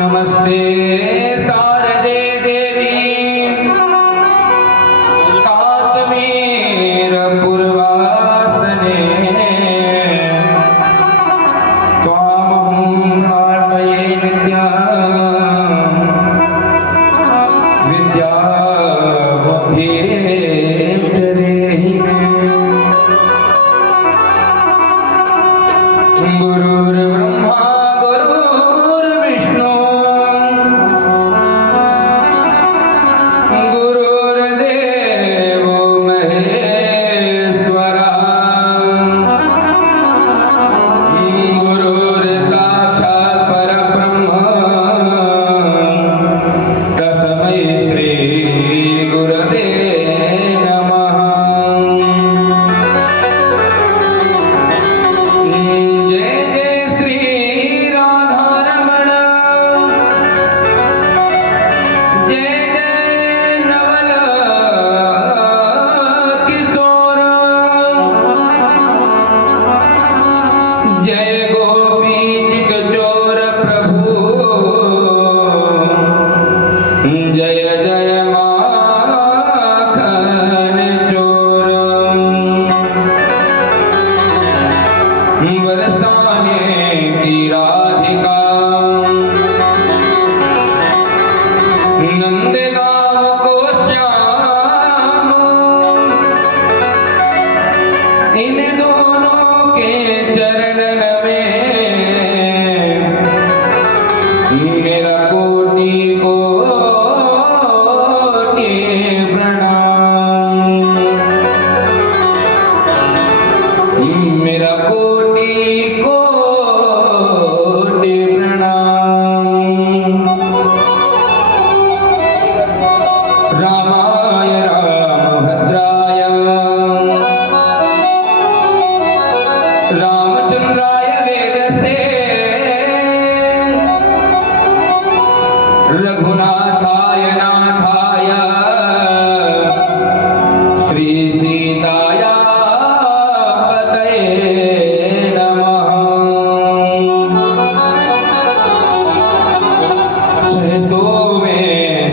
नमस्ते शारदे देवी काश्मीर पूर्वासने त्वामहं प्रार्थये नित्यं विद्या बुद्धिं च देहि मे। गुरुर्ब्रह्मा गुरुर्विष्णु गुरुर्देवो महेश्वरः गुरुर्साक्षात् परब्रह्म तस्मै श्री गुरवे नमः। जय जय श्री राधारमण जय जय नवल किशोर जय गोपी चित चोर प्रभु जय जय माखन चोर। बरसाने की राधिका नंदगांव को श्याम इन दोनों के चरणन में मेरा कोटि कोटि प्रणाम। मेरा कोटि कोटि प्रणाम। रामाय रामभद्राय रामचंद्राय वेदसे रघुनाथाय नाथाय श्री सीताय पतये नमः। सहसों में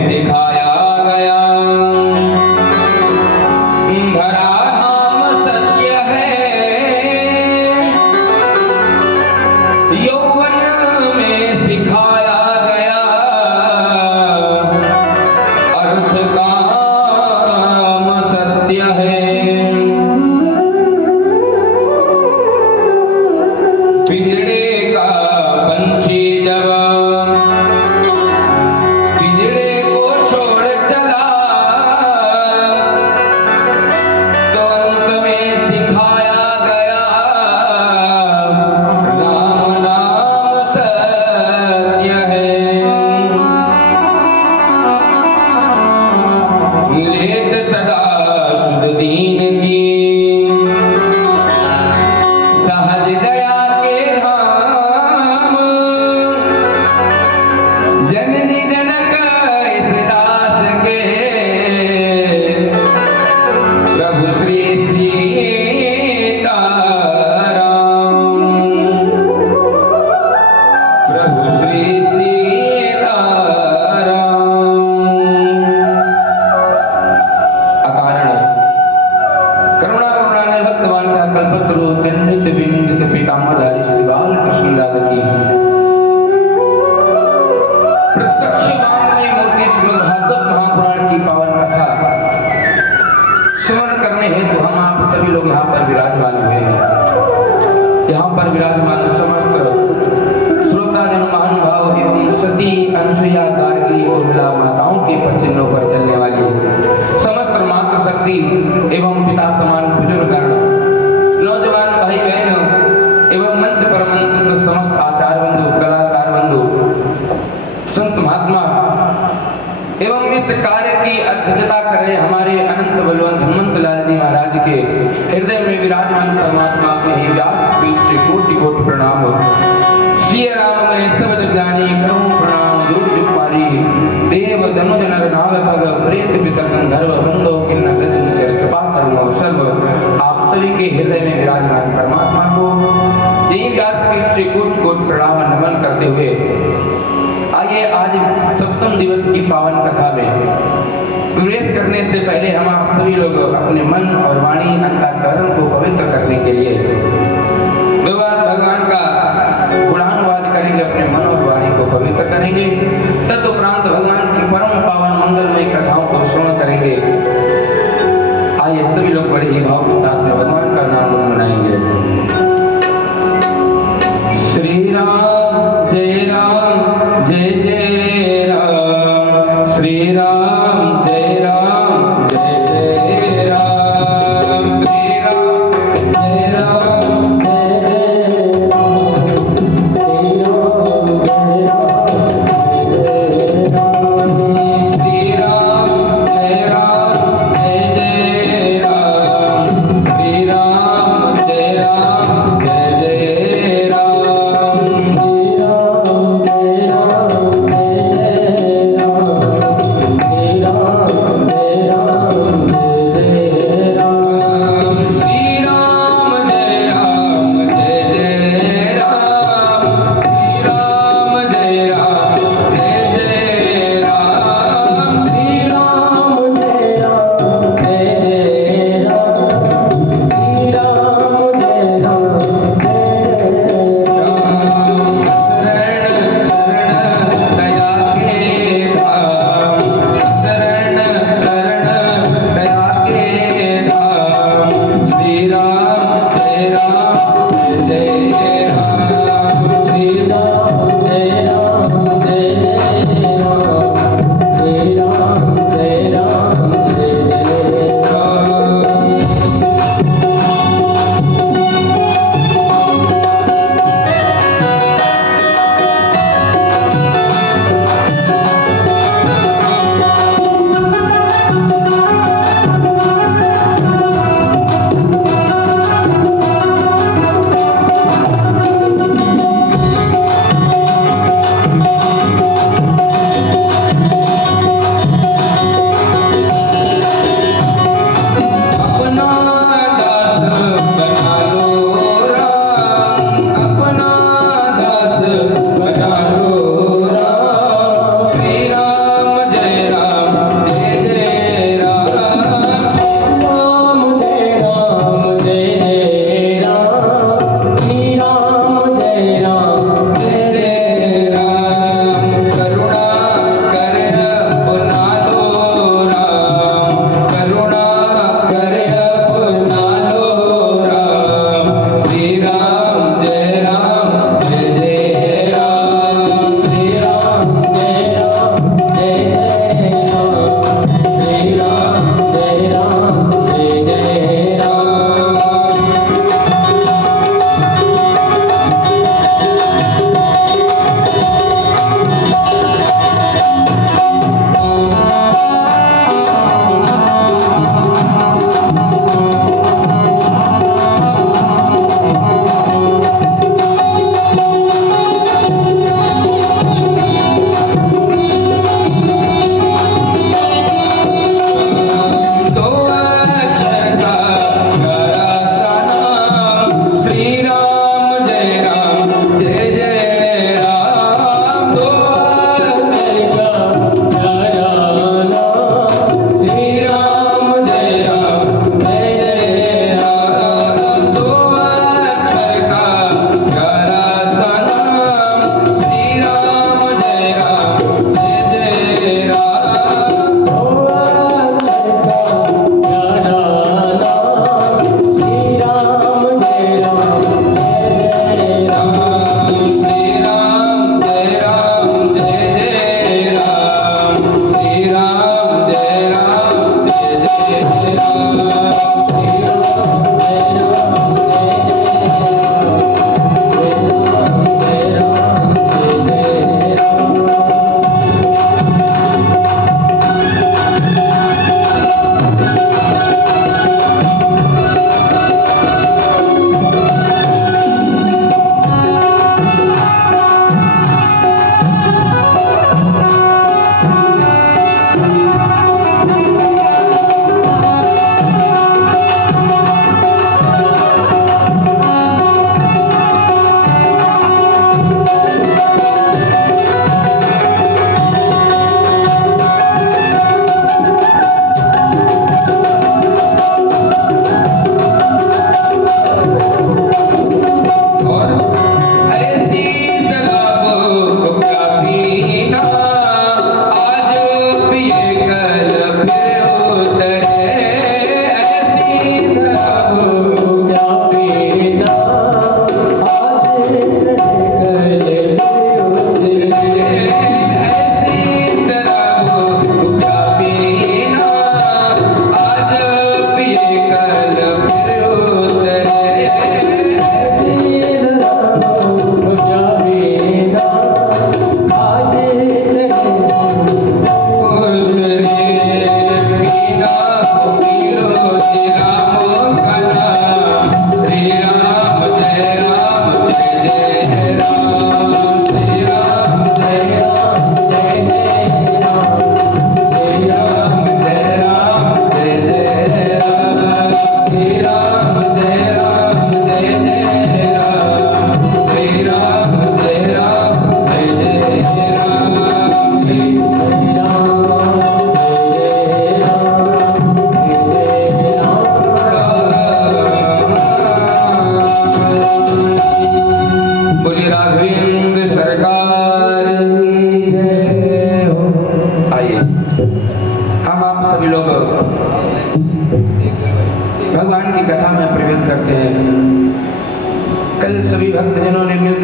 सिखाया गया धराधाम सत्य है यौवन में सिखाया गया अर्थ काम सत्य है। पिंजड़े का पंछी जब पिंजड़े को छोड़ चला तो अंत में सिखाया गया राम नाम सत्य है। लेत सदा सुध दीन की सहज दया के धाम जननी जनक इस दास के प्रभु श्री सीताराम। प्रभु श्री सीताराम। अकारण करुणा करुणालय भक्तवांछा कल्पतरु तन्मयित विनिंदित पीताम्बरधारी श्री बालकृष्ण दास की प्रत्यक्ष वाङ्मय मूर्ति श्रीमद् भागवत महापुराण की पावन कथा श्रवण करने हेतु हम आप सभी लोग यहाँ पर विराजमान हुए हैं। यहाँ पर विराजमान समस्त श्रोताजन महानुभाव एवं सती अनसुया गार्गी उर्मिला माताओं के पचिन्हों पर चलने वाली समस्त मातृशक्ति एवं पिता समान बुजुर्गगण नौजवान भाई बहन एवं मंच पर मंच से समस्त आचार्य बंधु कलाकार बंधु संत महात्मा एवं इस कार्य की अध्यक्षता कर रहे हमारे अनंत बलवंत हनुमंत लाल जी महाराज के हृदय में विराजमान परमात्मा के ही व्यास पीठ से कोटि कोटि प्रणाम हो। श्री राम में सब जग जानी करूं प्रणाम दुर्ग कुमारी देव धनुज नर नाग खग प्रेत पितर गंधर्व बंदो किन्नर रजन से कृपा करुणा सर्व आप सभी के हृदय में विराजमान परमात्मा को यही व्यास पीठ से कोटि कोटि प्रणाम नमन करते हुए आइए आज सप्तम दिवस की पावन कथा में प्रवेश करने से पहले हम आप सभी लोग अपने मन और वाणी अंतःकरण को पवित्र करने के लिए दो बार भगवान का गुणानुवाद करेंगे, अपने मन और वाणी को पवित्र करेंगे। तदुपरांत भगवान की परम पावन मंगलमय कथाओं को श्रवण करेंगे। आइए सभी लोग बड़े ही भाव के साथ में भगवान का नाम गुनगुनाएंगे। श्री राम जय राम जय जय राम, श्री राम जय राम जय जय राम, श्री राम जय राम जय जय राम, श्री राम जय राम जय जय राम, श्री राम जय राम जय जय राम, श्री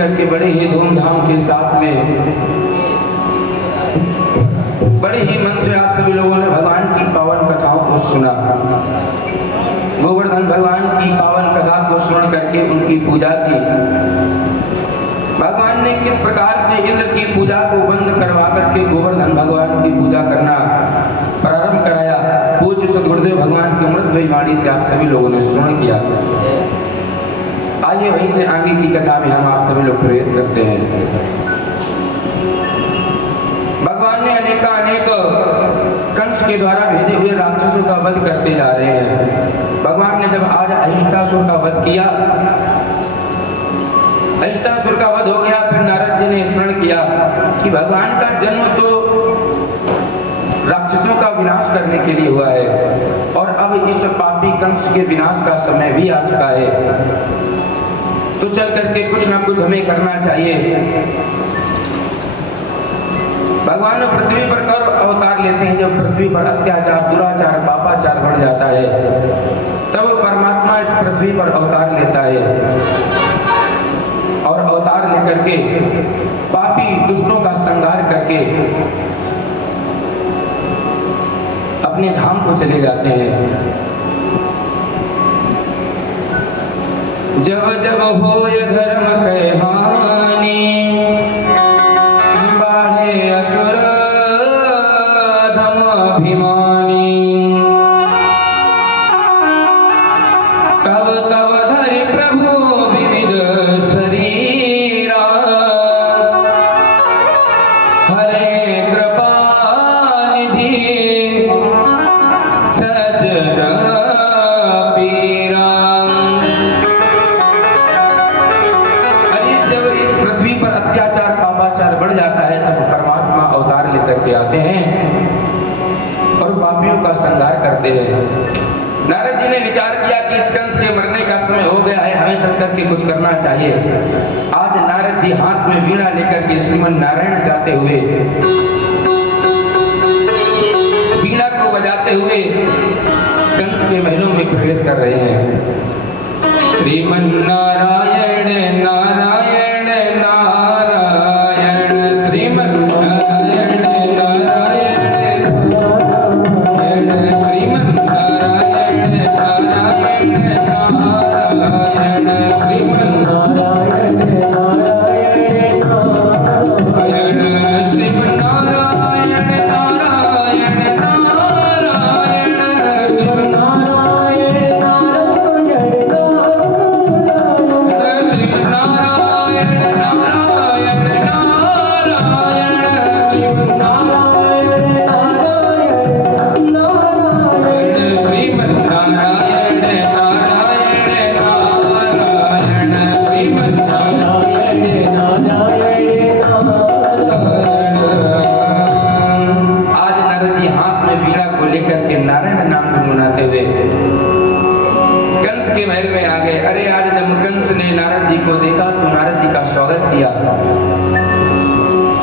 लेकर के बड़े ही धूमधाम के साथ में, बड़े ही मन से आप सभी लोगों ने भगवान की पावन कथाओं को सुना। गोवर्धन भगवान की पावन कथा को सुन करके उनकी पूजा की। भगवान ने किस प्रकार से इंद्र की पूजा को बंद करवा करके गोवर्धन भगवान की पूजा करना प्रारंभ कराया, पूज्य सद्गुरुदेव भगवान की अमृतमयी वाणी से आप सभी लोगों ने श्रवण किया। आइए वहीं से आगे की कथा में हम आप सभी लोग प्रवेश करते हैं। भगवान ने अनेक कंस के द्वारा भेजे हुए राक्षसों का वध करते जा रहे हैं। भगवान ने जब आज अहिष्टासुर का वध किया, अहिष्टासुर का वध हो गया, फिर नारद जी ने स्मरण किया कि भगवान का जन्म तो राक्षसों का विनाश करने के लिए हुआ है और अब इस पापी कंस के विनाश का समय भी आ चुका है, तो चल करके कुछ ना कुछ हमें करना चाहिए। भगवान पृथ्वी पर कब अवतार लेते हैं? जब पृथ्वी पर अत्याचार, दुराचार, पापाचार बढ़ जाता है, तब परमात्मा इस पृथ्वी पर अवतार लेता है और अवतार लेकर के पापी दुष्टों का संहार करके अपने धाम को चले जाते हैं। जब जब होय धर्म के हानि, बाढ़े असुर धम अभिमानी, तब तब धरि प्रभु विविध शरीरा, हरे कृपा निधि सजन पीरा। जब इस पृथ्वी पर अत्याचार, पापाचार बढ़ जाता है, तब परमात्मा अवतार लेकर के आते हैं और पापियों का संहार करते हैं। नारद जी ने विचार किया कि इस कंस के मरने का समय हो गया है, हमें चल करके कुछ करना चाहिए। आज नारद जी हाथ में वीणा लेकर के श्रीमन नारायण गाते हुए, वीणा को बजाते हुए कंस के महलों में प्रवेश कर रहे हैं। श्रीमन नारायण नारायण नारायण, श्रीमन नारायण नारायण नारायण, श्रीमन नारायण नारायण नारायण, श्रीमन नारायण नारायण नारायण, श्रीमन नारायण नारायण नारायण, श्रीमन नारायण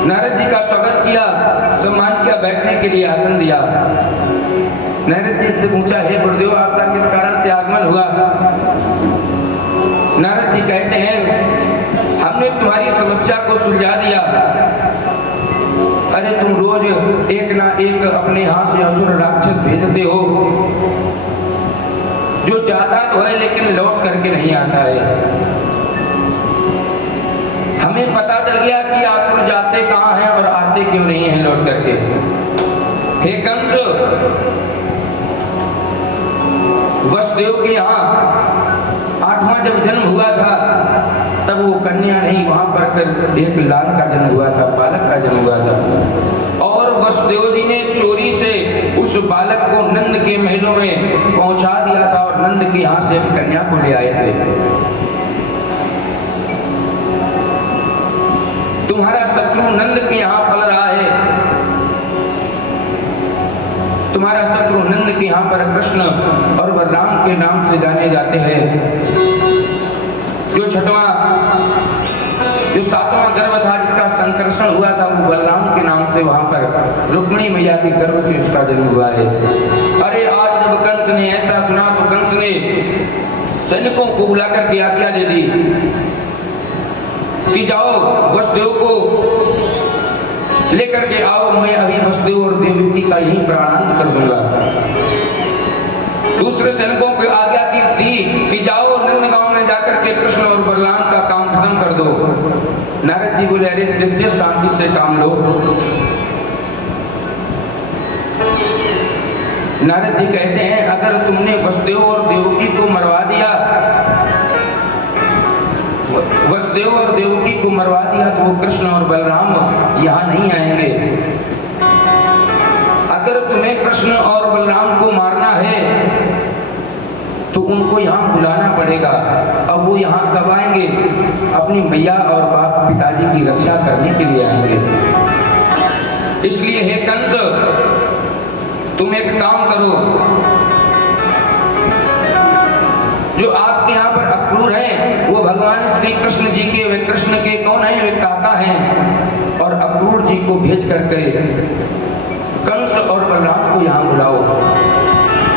नारद जी का स्वागत किया, सम्मान किया, बैठने के लिए आसन दिया। नारद जी से पूछा, हे गुरुदेव आपका किस कारण से आगमन हुआ? नारद जी कहते हैं, हमने तुम्हारी समस्या को सुलझा दिया। अरे तुम रोज एक ना एक अपने यहाँ से असुर राक्षस भेजते हो, जो जाता तो है लेकिन लौट करके नहीं आता है। हमें पता चल गया कि आसुर जाते कहाँ हैं और आते क्यों नहीं हैं लौट करके। हे कंस, वसुदेव के यहाँ 8वां जब जन्म हुआ था, तब वो कन्या नहीं, वहां पर एक लाल का जन्म हुआ था, बालक का जन्म हुआ था। और वसुदेव जी ने चोरी से उस बालक को नंद के महलों में पहुंचा दिया था और नंद के यहाँ से एक कन्या को ले आए थे। तुम्हारा शत्रु नंद के यहाँ पल रहा है, तुम्हारा शत्रु नंद के यहाँ पर कृष्ण और बलराम के नाम से जाने जाते हैं। जो 7वां गर्भ था जिसका संकर्षण हुआ था, वो बलराम के नाम से वहां पर रुक्मिणी मैया के गर्भ से उसका जन्म हुआ है। अरे आज जब कंस ने ऐसा सुना तो कंस ने सैनिकों को बुला करके आज्ञा दे दी कि जाओ वसुदेव को लेकर के आओ, मैं अभी वसुदेव और देवकी का यही प्राणांत कर दूंगा। दूसरे सैनिकों को आज्ञा की दी कि जाओ नंदगांव में जाकर के कृष्ण और बलराम का काम खत्म कर दो। नारद जी बोले, अरे शिष्य शांति से काम लो। नारद जी कहते हैं, अगर तुमने वसुदेव और देवकी को मरवा दिया, वसुदेव और देवकी को मरवा दिया तो वो कृष्ण और बलराम यहाँ नहीं आएंगे। अगर तुम्हें कृष्ण और बलराम को मारना है तो उनको यहाँ बुलाना पड़ेगा। अब वो यहाँ कब आएंगे? अपनी मैया और बाप पिताजी की रक्षा करने के लिए आएंगे। इसलिए हे कंस, तुम एक काम करो, जो आपके यहाँ पर अक्रूर है वो भगवान श्री कृष्ण जी के, वे कृष्ण के कौन है? वे काका हैं। और अक्रूर जी को भेज करके कंस और बलराम को यहाँ बुलाओ।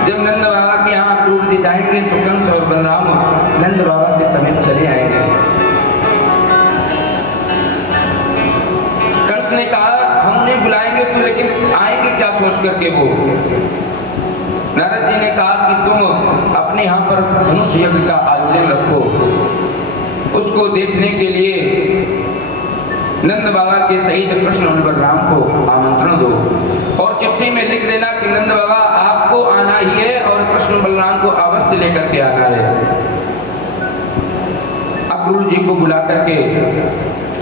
जब नंद बाबा के यहाँ अक्रूर जी जाएंगे तो कंस और बलराम नंद बाबा के समेत चले आएंगे। कंस ने कहा, हमने बुलाएंगे तो लेकिन आएंगे क्या सोच करके वो? नारद जी ने कहा कि तुम अपने यहाँ पर धनुष यज्ञ का आयोजन रखो, उसको देखने के लिए नंद बाबा के सहित कृष्ण और बलराम को आमंत्रण दो और चिट्ठी में लिख देना कि नंद बाबा आपको आना ही है और कृष्ण बलराम को अवश्य लेकर के आना है। अक्रूर जी को बुला करके,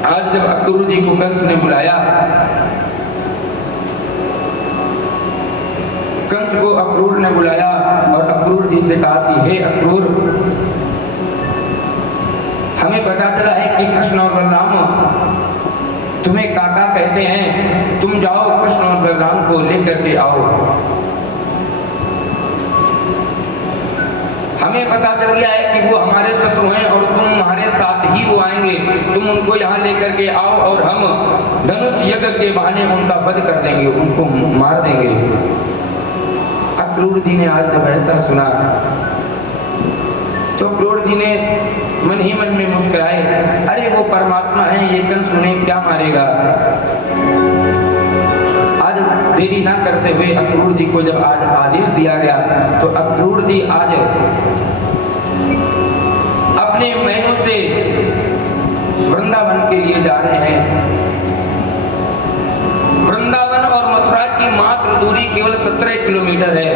आज जब अक्रूर जी को कंस ने बुलाया, कंस को अक्रूर ने बुलाया और अक्रूर जी से कहा कि हे अक्रूर, हमें पता चला है कि कृष्ण और बलराम तुम्हें काका कहते हैं, तुम जाओ कृष्ण और बलराम को लेकर के आओ। हमें पता चल गया है कि वो हमारे शत्रु हैं और तुम्हारे साथ ही वो आएंगे। तुम उनको यहाँ लेकर के आओ और हम धनुष यज्ञ के बहाने उनका वध कर देंगे, उनको मार देंगे। अक्रूर जी ने आज जब ऐसा सुना तो अक्रूर जी ने मन ही मन में मुस्कुराए, अरे वो परमात्मा है, ये कंस उन्हें क्या मारेगा। आज देरी ना करते हुए अक्रूर जी को जब आज आदेश दिया गया तो अक्रूर जी आज अपने महीनों से वृंदावन के लिए जा रहे हैं। वृंदावन और मथुरा की मात्र दूरी केवल 17 किलोमीटर है।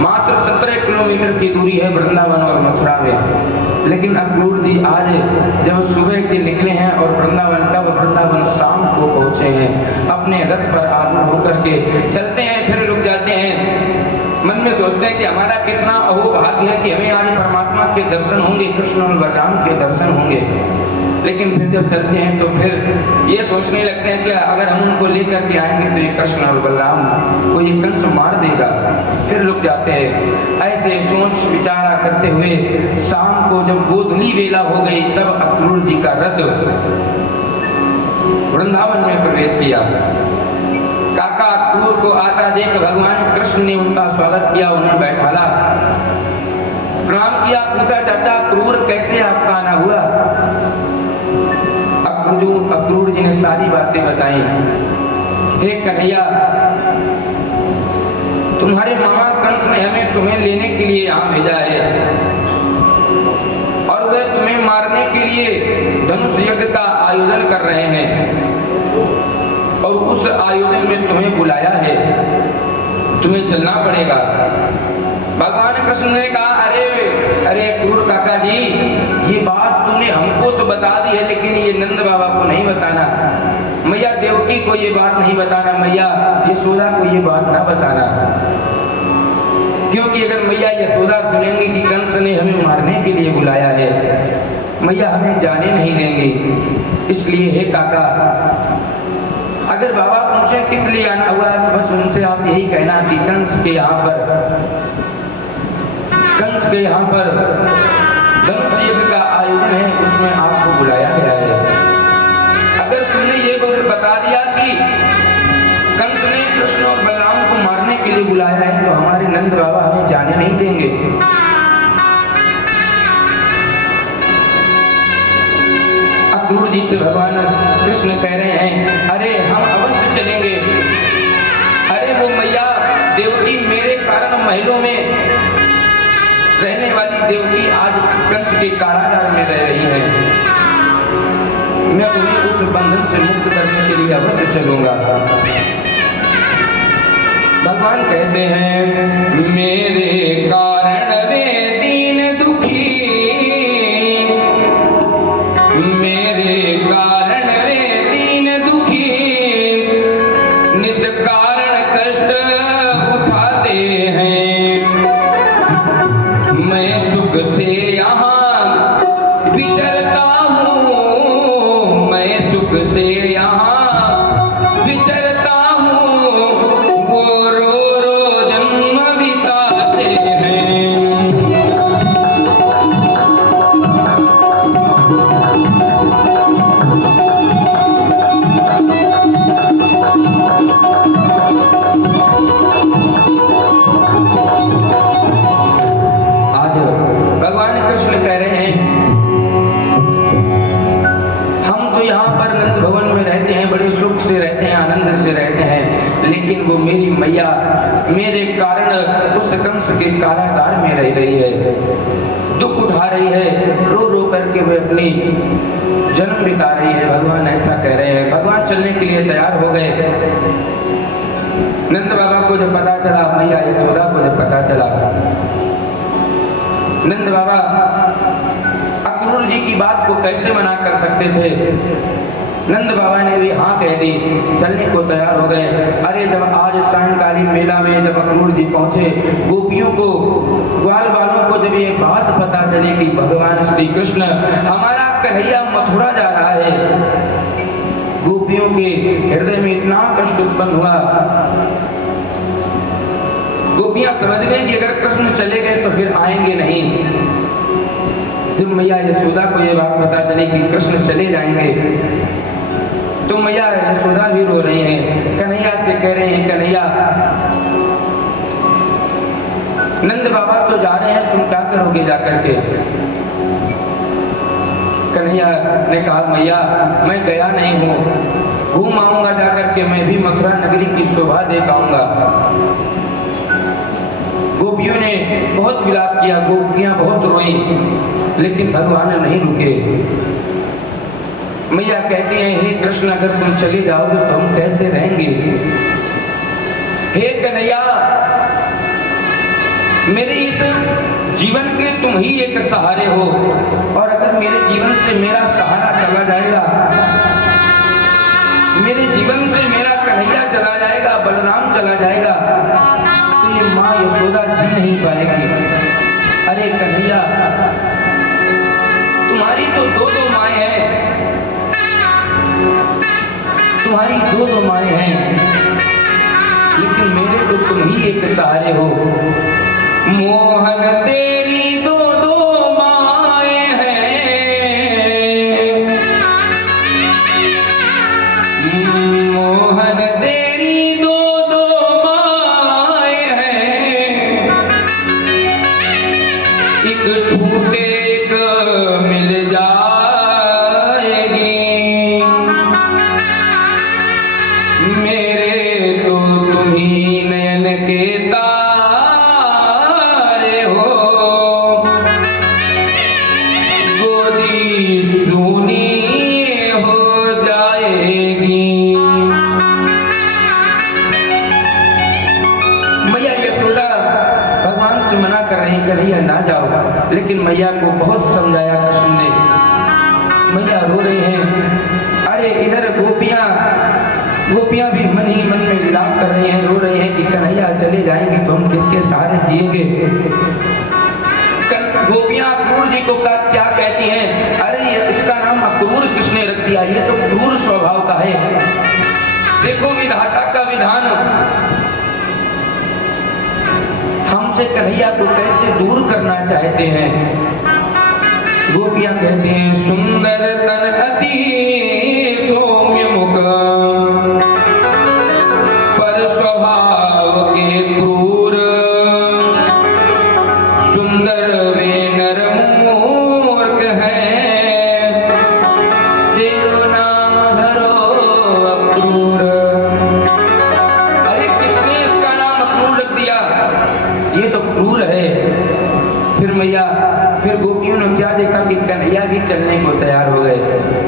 मात्र 17 किलोमीटर की दूरी है वृंदावन और मथुरा में। लेकिन अक्रूर जी आज जब सुबह के निकले हैं और वृंदावन शाम को पहुंचे हैं, अपने रथ पर आरूढ़ होकर के चलते हैं, फिर रुक जाते हैं। मन में सोचते हैं कि हमारा कितना अहोभाग्य है कि हमें आज परमात्मा के दर्शन होंगे, कृष्ण और बलराम के दर्शन होंगे। लेकिन फिर जब चलते हैं तो फिर ये सोचने लगते हैं कि अगर हम उनको लेकर के आएंगे तो ये कृष्ण और बलराम को ये कंस मार देगा। फिर रुक जाते हैं। ऐसे सोच विचारा करते हुए शाम को जब गोधूली वेला हो गई तब अक्रूर जी का रथ वृंदावन में प्रवेश किया। काका अक्रूर को आता देख भगवान कृष्ण ने उनका स्वागत किया, उन्हें बैठाला, प्रणाम किया, पूछा चाचा अक्रूर कैसे आपका आना हुआ। अक्रूर जी ने सारी बातें बताई। हे कन्हैया, तुम्हारे मामा कंस ने हमें तुम्हें लेने के लिए यहाँ भेजा है और वे तुम्हें मारने के लिए धनुष यज्ञ का आयोजन कर रहे हैं और उस आयोजन में तुम्हें बुलाया है, तुम्हें चलना पड़ेगा। भगवान कृष्ण ने कहा, अरे क्रूर काका जी, ये बात तुमने हमको तो बता दी है लेकिन ये नंद बाबा को नहीं बताना, मैया देवकी को ये बात नहीं बताना, मैया यशोदा को ये बात ना बताना, क्योंकि अगर मैया यशोदा सुनेंगे कि कंस ने हमें मारने के लिए बुलाया है, मैया हमें जाने नहीं देंगे। इसलिए हे काका, अगर बाबा पूछे किस लिए आना हुआ तो बस उनसे आप यही कहना कि कंस के यहाँ पर धनुष यज्ञ का आयोजन है, उसमें आपको बुलाया गया है। अगर तुमने ये बता दिया कि कंस ने कृष्ण और बलराम को मारने के लिए बुलाया है तो हमारे नंद बाबा हमें जाने नहीं देंगे। अक्रूर जी से भगवान कृष्ण कह रहे हैं, अरे हम अवश्य चलेंगे। अरे वो मैया देवकी मेरे कारण महलों में रहने वाली देवकी आज कंस के कारागार में रह रही है, मैं उन्हें उस बंधन से मुक्त करने के लिए अवश्य चलूंगा। भगवान कहते हैं, मेरे कारण वे दीन दुखी, मेरे कारण वे दीन दुखी, निष्कारण कष्ट उठाते हैं। मैं सुख से यहाँ विचरता हूँ, मैं सुख से यहाँ विचरता हूँ, वो रो रो जन्म बिताते हैं। आज भगवान कृष्ण कह रहे हैं, हम तो यहाँ पर नंद भवन में रहते हैं, बड़े सुख से रहते हैं, आनंद से रहते हैं, लेकिन वो मेरी मैया मेरे कारण उस कंस के कारागार में रह रही है, दुख उठा रही है, रो रो करके वे अपनी जन्म बिता रही है। भगवान ऐसा कह रहे हैं। भगवान चलने के लिए तैयार हो गए। नंद बाबा को जब पता चला, मैया यशोदा को जब पता चला, नंद बाबा अक्रूर जी की बात को कैसे मना कर सकते थे। नंद बाबा ने भी हाँ कह दी, चलने को तैयार हो गए। अरे जब आज सायंकालीन मेला में जब अक्रूर जी पहुंचे, गोपियों को, ग्वाल बालों को जब ये बात पता चली कि भगवान श्री कृष्ण हमारा कन्हैया मथुरा जा रहा है, गोपियों के हृदय में इतना कष्ट उत्पन्न हुआ। गोपियां समझ गई कि अगर कृष्ण चले गए तो फिर आएंगे नहीं। जब मैया यशोदा को यह बात पता चली कि कृष्ण चले जाएंगे, तो मैया यशोदा भी रो रही हैं, कन्हैया से कह रहे हैं, कन्हैया नंद बाबा तो जा रहे हैं, तुम क्या करोगे जाकर के। कन्हैया ने कहा, मैया मैं गया नहीं हूँ, घूम आऊंगा जाकर के, मैं भी मथुरा नगरी की शोभा देख आऊंगा। गोपियों ने बहुत विलाप किया, गोपियां बहुत रोई, लेकिन भगवान नहीं रुके। मैया कहती हैं, हे कृष्ण अगर तुम चले जाओगे तो हम कैसे रहेंगे। हे कन्हैया, मेरे इस जीवन के तुम ही एक सहारे हो, और अगर मेरे जीवन से मेरा सहारा चला जाएगा, मेरे जीवन से मेरा कन्हैया चला जाएगा, बलराम चला जाएगा, तो ये माँ यशोदा जी नहीं पाएगी। अरे कन्हैया, तुम्हारी तो दो माएं हैं, तुम्हारी दो माएं हैं, लेकिन मेरे तो तुम ही एक सहारे हो। मोहन तेरी दो माएं हैं, मोहन तेरी दो माएं हैं, एक छूटे एक मिल जाएगी, मेरे तो तुम ही नयन के तारे हो, गोदी सूनी हो जाएगी। मैया यशोदा भगवान से मना कर रही, कन्हैया ना जाओ, लेकिन मैया को बहुत समझाया कृष्ण ने। मैया रो रही हैं। अरे इधर गोपियां भी मन ही मन में विलाप कर रही हैं, रो रही हैं कि कन्हैया चले जाएंगे तो हम किसके सहारे जिएंगे। गोपियां अक्रूर जी को क्या कहती हैं, अरे इसका नाम अक्रूर किसने रख दिया, ये तो क्रूर स्वभाव का है। देखो विधाता का विधान, हमसे कन्हैया को कैसे दूर करना चाहते हैं। गोपियां कहते हैं, सुंदर तन अति सौम्य मुख, पर स्वभाव के क्रूर, सुंदर वे नर मूर्ख हैं, ते मैया फिर गोपियों ने क्या देखा कि कन्हैया भी चलने को तैयार हो गए।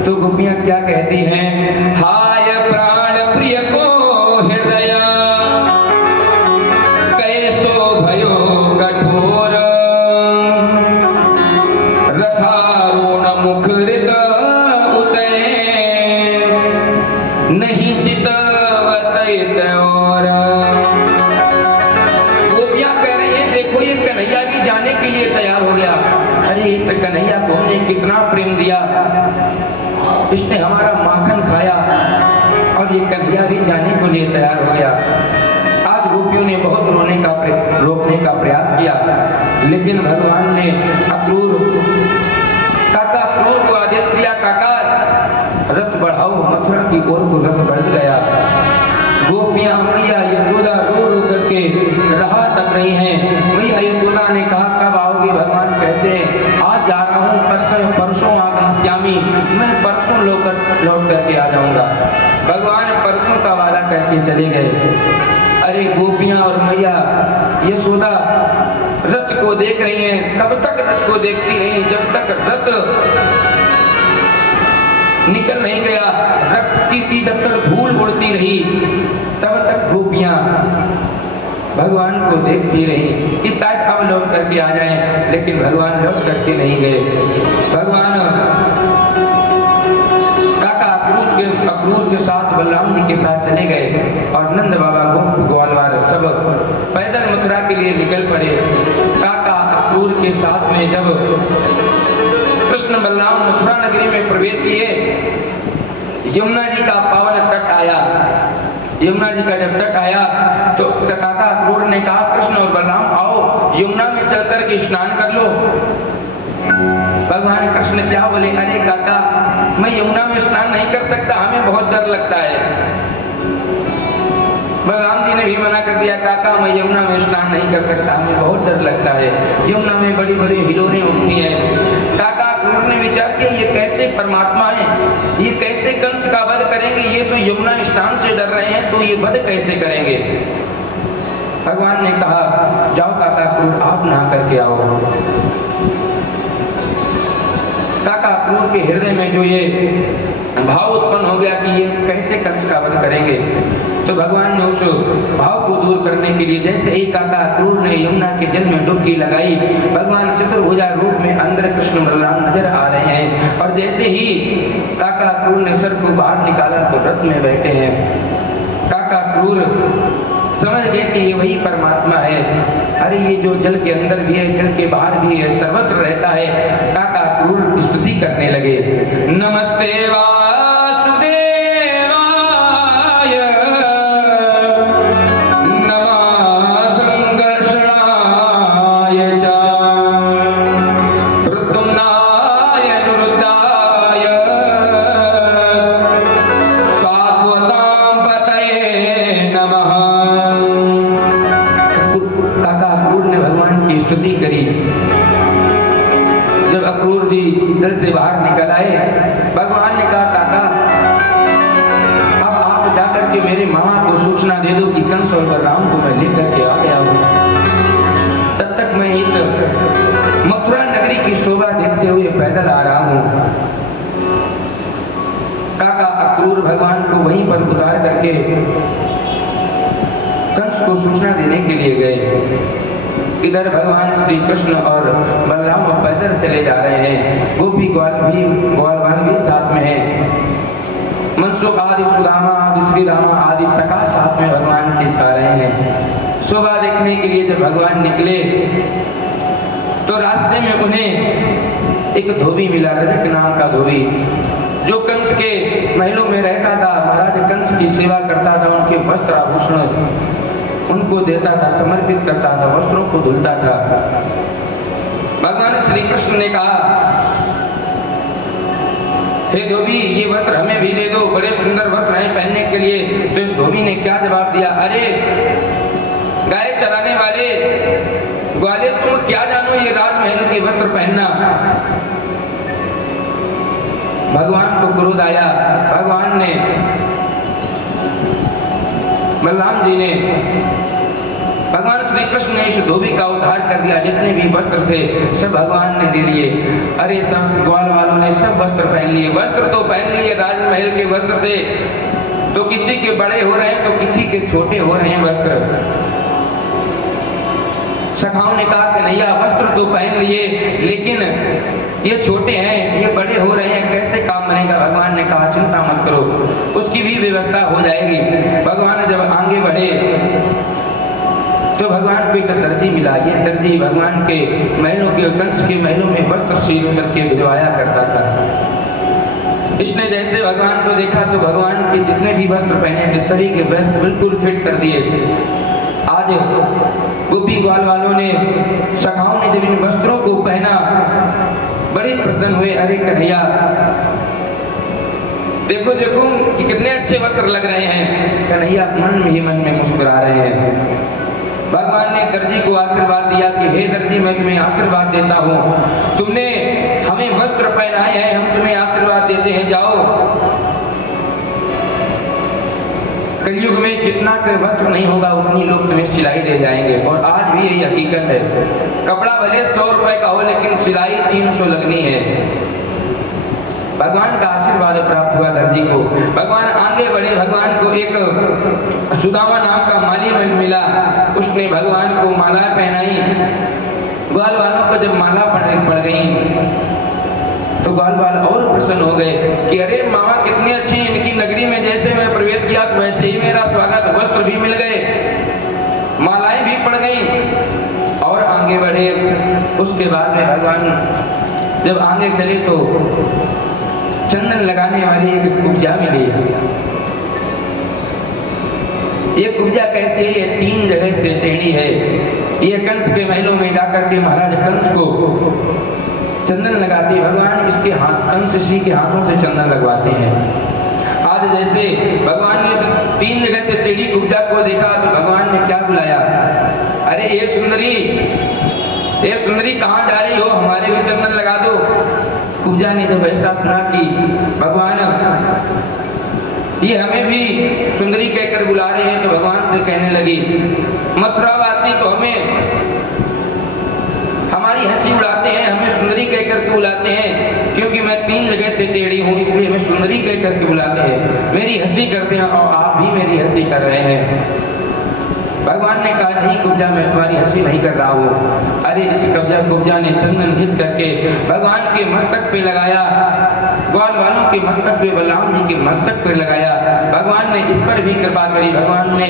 तो गोपियां क्या कहती हैं, हाय प्राण प्रिय को हृदय कैसो भयो कठोर, रथारूण मुख हृत उदय नहीं चितवत और। गोपियां कह रही है देखो ये कन्हैया भी जाने के लिए तैयार हो गया। अरे इस कन्हैया को हमने कितना प्रेम दिया, इसने हमारा माखन खाया और ये कन्हैया भी जाने के लिए तैयार हो गया। आज गोपियों ने बहुत रोकने का प्रयास किया, लेकिन भगवान ने अक्रूर को आदेश दिया, काका रथ बढ़ाओ, मथुरा की ओर को रथ बढ़ गया। गोपियां मैया यशोदा रो रो करके रहा तक रही हैं। मैया यशोदा ने कहा कब आओगी भगवान, कैसे? आज जा रहा हूँ, परसों आगमस्यामी, मैं परसों लौट करके आ जाऊंगा। भगवान परसों का वादा करके चले गए। अरे गोपियां और मैया यशोदा रथ को देख रही हैं। कब तक रथ को देखती रही? जब तक रथ निकल नहीं गया, रथ की जब तक धूल उड़ती रही तब तक गोपियां भगवान को देखती रही कि शायद अब लौट करके आ जाएं, लेकिन भगवान लौट करके नहीं गए। भगवान काका अक्रूर के साथ बलराम जी के साथ चले गए और नंद बाबा ग्वालवार सब पैदल मथुरा के लिए निकल पड़े। काका अक्रूर के साथ में जब कृष्ण बलराम मथुरा नगरी में प्रवेश किए, यमुना जी का पावन तट आया। यमुना जी का जब तट आया तो काका अक्रूर ने कहा कृष्ण और बलराम आओ यमुना में चल कर के स्नान कर लो। भगवान कृष्ण क्या बोले, अरे काका मैं यमुना में स्नान नहीं कर सकता, हमें बहुत डर लगता है। बलराम जी ने भी मना कर दिया, काका मैं यमुना में स्नान नहीं कर सकता, हमें बहुत डर लगता है, यमुना में बड़ी बड़ी हिलोरें उठती हैं। काका अक्रूर ने विचार किया ये कैसे परमात्मा है, ये कैसे कंस का वध करेंगे, ये तो यमुना स्नान से डर रहे हैं, तो ये वध कैसे करेंगे? भगवान ने कहा जाओ काका अक्रूर आप नहा करके आओ। काका अक्रूर के हृदय में जो ये भाव उत्पन्न हो गया कि ये कैसे कंस का वध करेंगे, तो भगवान ने उस भाव को दूर करने के लिए जैसे ही काका अक्रूर ने यमुना के जल में डुबकी लगाई, भगवान चतुर्भुजा रूप में अंदर कृष्ण बलराम नजर आ रहे हैं। और जैसे ही काका अक्रूर ने सर को बाहर निकाला तो रथ में बैठे हैं। काका अक्रूर समझ गए कि ये वही परमात्मा है। अरे ये जो जल के अंदर भी है, जल के बाहर भी है, सर्वत्र रहता है। काका अक्रूर स्तुति करने लगे, नमस्ते वासुदेवाय नमः संकर्षणाय च प्रद्युम्नाय निरुद्धाय सात्वतां पतये नमः। काका अक्रूर ने भगवान की स्तुति करी। जब अक्रूर जी जल से बाहर निकल आए, भगवान ने कहा काका अब आप जाकर के मेरे मामा को सूचना दे दो कि कंस और बलराम को मैं लेकर के आ गया हूँ। तब तक मैं इस मथुरा नगरी की शोभा देखते हुए पैदल आ रहा हूँ। काका अक्रूर भगवान को वहीं पर उतार करके कंस को सूचना देने के लिए गए। इधर भगवान श्री कृष्ण और बलराम पैदल चले जा रहे हैं। गोपी ग्वाल भी साथ में है। मनसुख आदि सुदामा आदि श्रीरामा आदि सखा साथ में भगवान के जा रहे हैं। शोभा देखने के लिए जब भगवान निकले तो रास्ते में उन्हें एक धोबी मिला, रजक नाम का धोबी, जो कंस के महलों में रहता था। महाराज कंस की सेवा करता था, उनके वस्त्र आभूषण उनको देता था, समर्पित करता था, वस्त्रों को धुलता था। भगवान श्री कृष्ण ने कहा हे धोबी ये वस्त्र हमें भी दे दो, बड़े सुंदर वस्त्र हैं पहनने के लिए। तो इस धोबी ने क्या जवाब दिया, अरे गाय चराने वाले ग्वाले तुम क्या जानो ये राजमहल के वस्त्र पहनना। भगवान को क्रोध आया। भगवान ने बलराम जी ने भगवान श्री कृष्ण ने इस धोबी का उद्धार कर दिया। जितने भी वस्त्र थे सब भगवान ने दे दिए। अरे सब ग्वाल वालों ने सब वस्त्र पहन लिए। वस्त्र तो पहन लिए, राजमहल के वस्त्र थे, तो किसी के बड़े हो रहे हैं तो किसी के छोटे हो रहे हैं वस्त्र। सखाओं ने कहा कि नैया वस्त्र तो पहन लिए लेकिन ये छोटे हैं, ये बड़े हो रहे हैं, कैसे काम बनेगा? भगवान ने कहा चिंता मत करो, उसकी भी व्यवस्था हो जाएगी। भगवान जब आगे बढ़े तो भगवान को एक दर्जी मिला। ये दर्जी भगवान के महलों के, कंस के महलों में वस्त्र सील करके भिजवाया करता था। इसने जैसे भगवान को देखा तो भगवान के जितने भी वस्त्र पहने थे सभी के वस्त्र बिल्कुल फिट कर दिए। आज गोपी ग्वाल वालों ने, सखाओं ने जब इन वस्त्रों को पहना बड़े प्रसन्न हुए। अरे कन्हैया देखो देखो कि कितने अच्छे वस्त्र लग रहे हैं। कन्हैया मन में मुस्कुरा रहे हैं। भगवान ने दर्जी को आशीर्वाद दिया कि हे दर्जी, मैं तुम्हें आशीर्वाद देता हूँ, तुमने हमें वस्त्र पहनाए हैं, हम तुम्हें आशीर्वाद देते हैं, जाओ। कलयुग में जितना के वस्त्र नहीं होगा उतनी लोग तुम्हें सिलाई दे जाएंगे। और आज भी यही हकीकत है। कपड़ा भले 100 रुपए का हो लेकिन सिलाई 300 लगनी है। भगवान का आशीर्वाद प्राप्त हुआ दर्जी को। भगवान आगे बढ़े। भगवान को एक सुदामा नाम का माली मिला। उसने भगवान को माला पहनाई। ग्वाल वालों को जब माला पड़ गई तो ग्वाल वाल और प्रसन्न हो गए कि अरे मामा कितने अच्छे हैं, इनकी नगरी में जैसे मैं प्रवेश किया तो वैसे ही मेरा स्वागत, वस्त्र भी मिल गए, मालाएं भी पड़ गई। और आगे बढ़े। उसके बाद में भगवान जब आगे चले तो चंदन लगाने वाली एक कुब्जा मिली। ये कुब्जा कैसी है? ये 3 जगह से टेढ़ी है। ये कंस के महलों में जाकर के महाराज कंस को चंदन लगाते। भगवान इसके हाथ, कंस श्री के हाथों से चंदन लगवाते हैं। आज जैसे भगवान ने 3 जगह से टेढ़ी कुब्जा को देखा तो भगवान ने क्या बुलाया? अरे ये सुंदरी कहाँ जा रही हो, हमारे भी चंदन लगा दो। कुब्जा ने जब ऐसा सुना कि भगवान ये हमें भी सुंदरी कहकर बुला रहे हैं तो भगवान से कहने लगी, मथुरावासी तो हमारी हंसी उड़ाते हैं, हमें सुंदरी कहकर के बुलाते हैं, क्योंकि मैं 3 जगह से टेढ़ी हूँ इसलिए हमें सुंदरी कहकर के बुलाते हैं, मेरी हंसी करते हैं और आप भी मेरी हंसी कर रहे हैं। भगवान ने कहा नहीं कुब्जा, मैं तुम्हारी हंसी नहीं कर रहा हूँ। अरे इस कुब्जा ने चंदन घिस करके भगवान के मस्तक पे लगाया, ग्वाल वालों के मस्तक पे, बलराम जी के मस्तक पे लगाया। भगवान ने इस पर भी कृपा करी। भगवान ने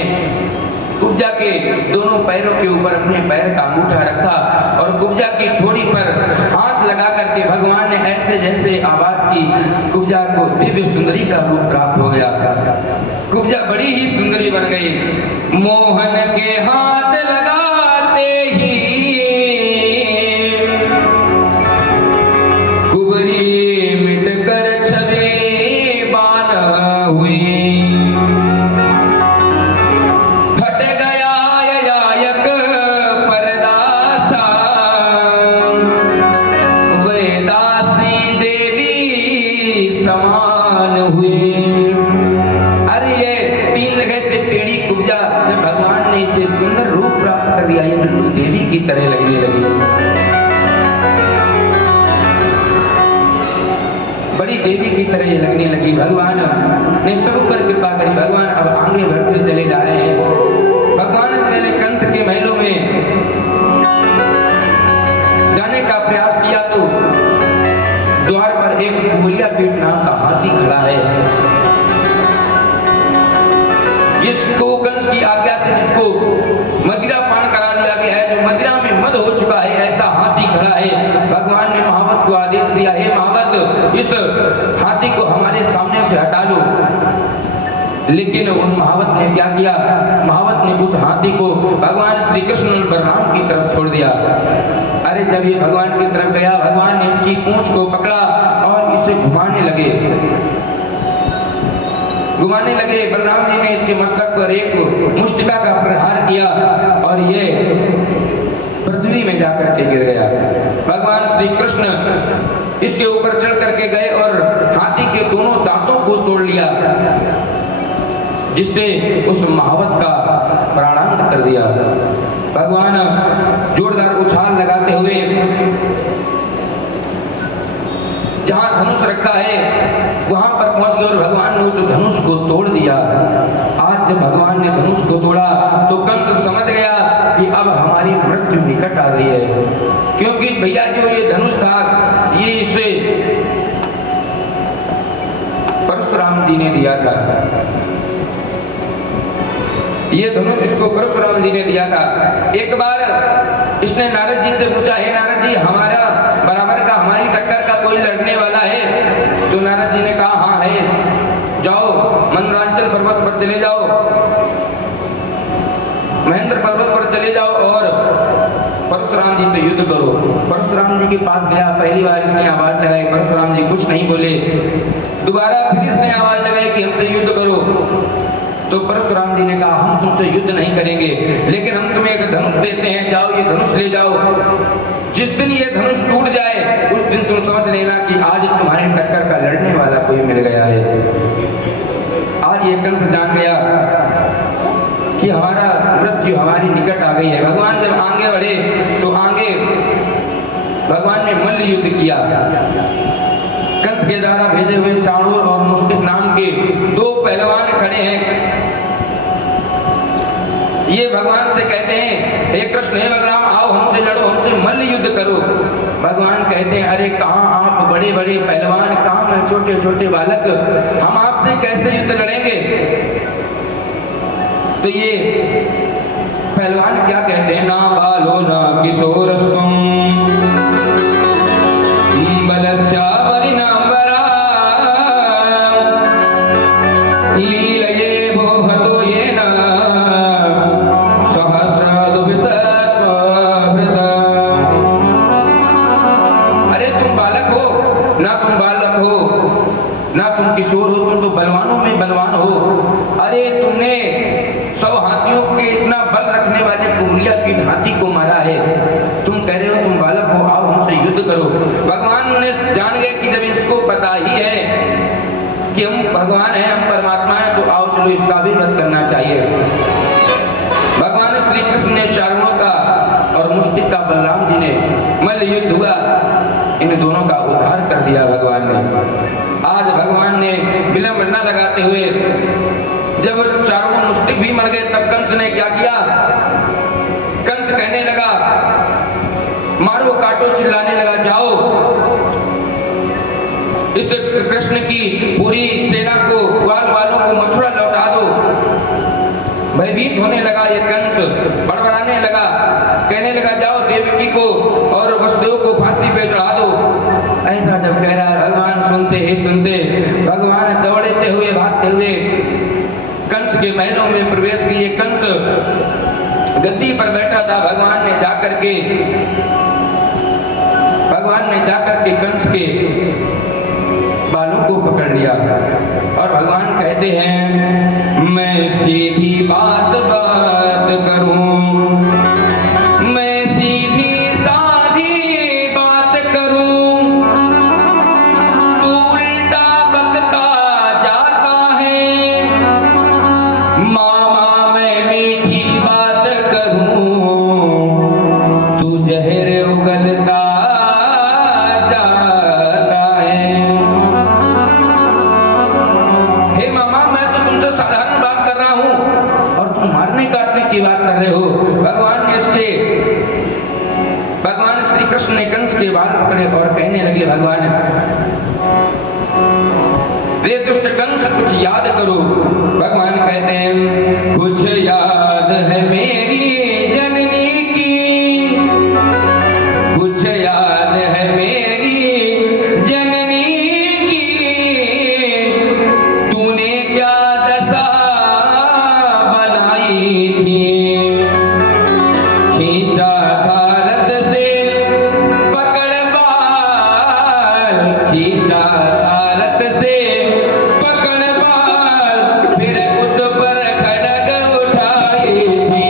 कुब्जा के दोनों पैरों के ऊपर अपने पैर का अंगूठा रखा और कुब्जा की ठोड़ी पर हाथ लगा करके भगवान ने ऐसे जैसे आवाज की, कुब्जा को दिव्य सुंदरी का रूप प्राप्त हो गया। कुब्जा बड़ी ही सुंदरी बन गई। मोहन के हाथ लगाते ही कुबरी मिटकर छवि बान हुई, फट गया यायक परदासा, वे दासी देवी समान हुई। अरे ये 3 जगह से टेढ़ी कुब्जा जब भगवान ने इसे सुंदर रूप प्राप्त कर दिया, ये बिल्कुल देवी की तरह लगने लगी, बड़ी देवी की तरह ये लगने लगी। भगवान ने सब पर कृपा करी। भगवान अब आगे बढ़ते चले जा रहे हैं। भगवान ने कंस के महलों में जाने का प्रयास किया तो द्वार पर एक भूलिया पीठ नाम का हाथी खड़ा है, जिसको कंस की आज्ञा से जिसको मदिरा पान करा दिया गया है, जो मदिरा में मद हो चुका है, ऐसा हाथी खड़ा है। भगवान ने महावत को आदेश दिया, हे महावत इस हाथी को हमारे सामने से हटा लो। लेकिन उन महावत ने क्या किया? महावत ने उस हाथी को भगवान श्री कृष्ण और बलराम की तरफ छोड़ दिया। अरे जब ये भगवान की तरफ गया, भगवान ने इसकी पूंछ को पकड़ा और इसे घुमाने लगे। बलराम जी ने इसके मस्तक पर एक मुष्टिका का प्रहार किया और ये पृथ्वी में जाकर के गिर गया। भगवान श्री कृष्ण इसके ऊपर चढ़ करके गए और हाथी के दोनों दांतों को तोड़ लिया, जिससे उस महावत का प्राणांत कर दिया। भगवान जोरदार उछाल लगाते हुए जहां धनुष रखा है वहां पर पहुंच गए और भगवान ने उस धनुष को तोड़ दिया। आज जब भगवान ने धनुष को तोड़ा तो कंस समझ गया कि अब हमारी मृत्यु निकट आ गई है, क्योंकि भैया जो ये धनुष था ये इसे परशुराम जी ने दिया था। ये धनुष इसको परशुराम जी ने दिया था। एक बार इसने नारद जी से पूछा, हे नारद जी, हमारा बराबर का हमारी टक्कर का कोई लड़ने वाला है? तो नारद जी ने कहा हाँ है, जाओ मंदराचल पर्वत पर चले जाओ, महेंद्र पर्वत पर चले जाओ और परशुराम जी से युद्ध करो। परशुराम जी के पास गया, पहली बार इसने आवाज लगाई, परशुराम जी कुछ नहीं बोले। दोबारा फिर इसने आवाज लगाई कि हमसे युद्ध करो, तो परशुराम जी ने कहा हम तुमसे युद्ध नहीं करेंगे, लेकिन हम तुम्हें एक धनुष देते हैं, जाओ ये धनुष ले जाओ। जिस दिन ये धनुष टूट जाए उस दिन तुम समझ लेना कि आज तुम्हारे टक्कर का लड़ने वाला कोई मिल गया है। आज ये कंस जान गया कि हमारा मृत्यु हमारी निकट आ गई है। भगवान जब आगे बढ़े तो आगे भगवान ने मल्ल युद्ध किया। कंस के द्वारा भेजे हुए चाणूर और मुष्टिक नाम के दो पहलवान खड़े हैं। ये भगवान से कहते हैं, हे कृष्ण, हे बलराम, आओ हमसे लड़ो, हमसे मल्ल युद्ध करो। भगवान कहते हैं, अरे कहाँ आप बड़े बड़े पहलवान, कहाँ मैं छोटे छोटे बालक, हम आपसे कैसे युद्ध लड़ेंगे? तो ये पहलवान क्या कहते हैं, ना बालो ना किशोरस्तुम बलस्या परिणामवरा लीलये भोहतो येन अरे तुम बालक हो, ना तुम बालक हो, ना तुम किशोर हो, तुम तो बलवानों में बलवान हो। अरे तुमने 100 हाथियों के इतना बल रखने वाले कुम्रिया की हाथी को मारा है, तुम कह रहे हो तुम बालक हो, आओ हमसे युद्ध करो। भगवान ने जान गए कि जब इसको पता ही है कि हम भगवान हैं, हम परमात्मा हैं, तो आओ चलो इसका भी वध करना चाहिए। भगवान श्री कृष्ण ने चारणों का और मुष्टिक का बलराम जी ने मल्ल युद्ध हुआ, इन दोनों का उद्धार कर दिया भगवान ने। आज भगवान ने विलंब न लगाते हुए जब चारों मुष्टिक भी मर गए तब कंस ने क्या किया, कंस कहने लगा मारो काटो, चिल्लाने लगा जाओ इस कृष्ण की पूरी सेना को, ग्वाल वालों को मथुरा लौटा दो। भयभीत होने लगा ये कंस, बड़बड़ाने लगा, कहने लगा जाओ देवकी को और वसुदेव को फांसी पे चढ़ा दो। ऐसा जब कह रहा है भगवान सुनते ही सुनते भगवान दौड़ते हुए भागते हुए कंस के महलों में प्रवेश किए। कंस गद्दी पर बैठा था, भगवान ने जाकर के कंस के बालों को पकड़ लिया और भगवान कहते हैं मैं सीधी बात करूं, मैं सीधी साधी बात करूं, तू उल्टा बकता जाता है। मामा मैं मीठी बात करूं, तू जहर उगलता जाता है। हे मामा, मैं तो तुमसे साधारण बात कर रहा हूं और तुम मारने काटने की बात कर रहे हो। भगवान श्री कृष्ण ने कंस के बाल पकड़े और कहने लगे भगवान, रे दुष्ट कंस कुछ याद करो। भगवान कहते हैं कुछ याद है मेरी जननी की, कुछ याद है मेरी जननी की, तूने क्या दशा बनाई थी। खींचा था रथ से पकड़ बाल, खींचा था रथ से पकड़ बाल, फिर उस पर खड़ग उठाई थी।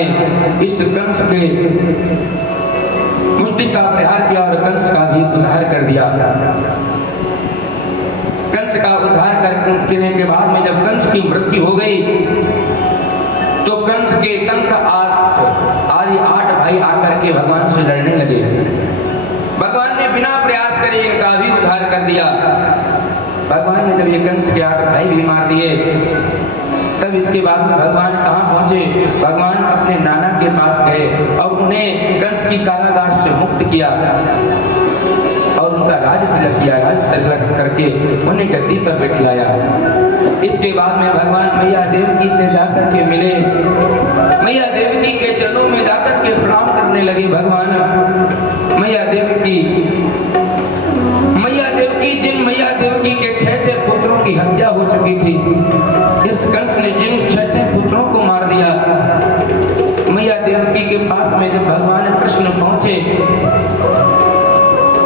ने इस कंस के मुष्टि का प्रहार किया और कंस का भी उद्धार कर दिया। कंस का उद्धार करने के बाद में जब कंस की मृत्यु हो गई तो कंस के टंक आदि 8 भाई आकर के भगवान से लड़ने लगे। भगवान ने बिना प्रयास करे इनका भी उद्धार कर दिया। भगवान ने जब ये कंस के 8 भाई भी मार दिए तब इसके बाद में भगवान कहाँ पहुंचे? भगवान अपने नाना के पास गए और उन्हें कंस की कारागार से मुक्त किया और उनका राज तिलक किया। राज तिलक करके उन्हें गद्दी पर बैठाया। इसके बाद में भगवान मैया देवकी से जाकर के मिले। मैया देवकी के चरणों में जाकर के प्रणाम करने लगे। भगवान मैया देवकी जिन मैया देवकी के 6 पुत्रों की हत्या हो चुकी थी, इस कंस ने जिन 6 पुत्रों को मार दिया, मैया देवकी के पास में जब भगवान कृष्ण पहुंचे